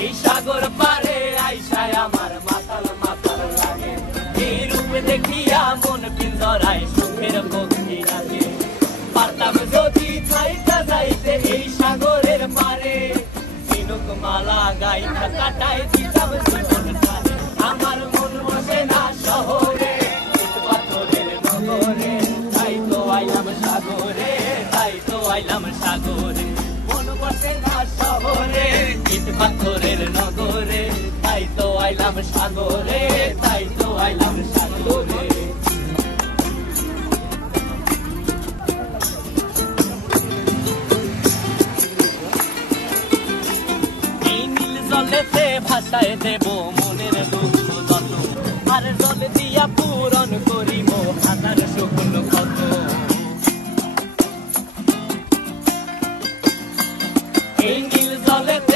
এই সাগর পারে আইসায় আমার মাতাল মাতাল লাগে, এই রূপ দেখিয়া মন পিঞ্জরায় সুখের পক্ষী লাগে। পারতাম যদি যাইতে যাইতে এই সাগরের পারে, ঝিনুক মালা গাইতে কাটাই দিতাম জীবনটারে। আমার মন বসে না শহরে, ইট পাথরের নগরে, তাই তো আইলাম সাগরে, তাই তো আইলাম সাগরে। মন বসে না শহরে, ইট পাথরের নগরে, তাই তো আইলাম সাগরে, তাই তো আইলাম সাগরে। জলেতে ভাষায় দেব মনের দুঃখ যত, আর জল দিয়া পূরণ করিব হাজার শুকনো কত। এই নীল জলেতে